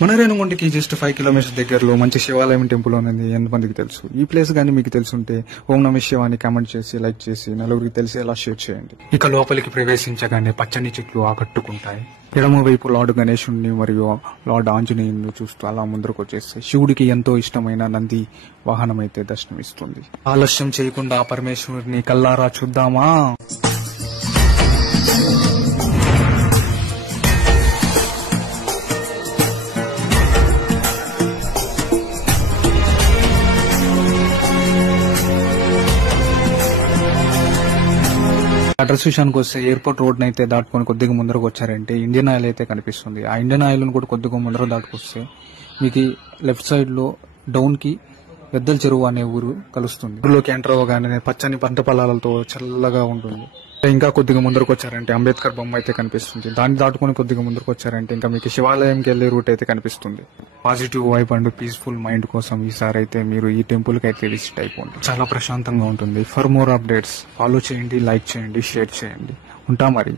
మన రేణుగుంటకి just 5 kilometres దగ్గరలో మంచి శివాలయం టెంపుల్ ఉంది. ఎంతమందికి తెలుసు? ఈ ప్లేస్ గానీ మీకు తెలుసుంటే ఓం నమః శివాయ అని కామెంట్ చేసి, లైక్ చేసి, నలుగురికి తెలిసేలా షేర్ చేయండి. ఇక లోపలికి ప్రవేశించగానే పచ్చని చెట్లు ఆకట్టుకుంటాయి. ఎడమ వైపు లార్డ్ గణేశుణ్ణి మరియు లార్డ్ ఆంజనేయుని చూస్తూ అలా ముందరకు వచ్చేస్తే శివుడికి ఎంతో ఇష్టమైన నంది వాహనం అయితే దర్శనమిస్తుంది. ఆలస్యం చేయకుండా ఆ పరమేశ్వరుని కల్లారా చూద్దామా? అడ్రస్ విషయానికి వస్తే ఎయిర్పోర్ట్ రోడ్ అయితే దాటుకొని కొద్దిగా ముందరకు వచ్చారంటే ఇండియన్ ఆయిల్ అయితే కనిపిస్తుంది. ఆ ఇండియన్ ఆయిల్ కూడా కొద్దిగా ముందర దాటుకొస్తే మీకు లెఫ్ట్ సైడ్ లో డౌన్ కి పెద్దల చెరువు అనే ఊరు కలుస్తుంది. ఊరిలోకి ఎంటర్ అవ్వగానే పచ్చని పంట పొలాలతో చల్లగా ఉంటుంది. ఇంకా కొద్దిగా ముందరకు వచ్చారంటే అంబేద్కర్ బొమ్మ అయితే కనిపిస్తుంది. దాన్ని దాటుకుని కొద్దిగా ముందరకు వచ్చారంటే ఇంకా మీకు శివాలయంకి వెళ్లే రూట్ అయితే కనిపిస్తుంది. Positive vibe and peaceful mind కోసం ఈసారి అయితే మీరు ఈ టెంపుల్ కి అయితే విజిట్ అయిపోండి. చాలా ప్రశాంతంగా ఉంటుంది. ఫర్ మోర్ అప్డేట్స్ ఫాలో చేయండి, లైక్ చేయండి, షేర్ చేయండి. ఉంటా మరి.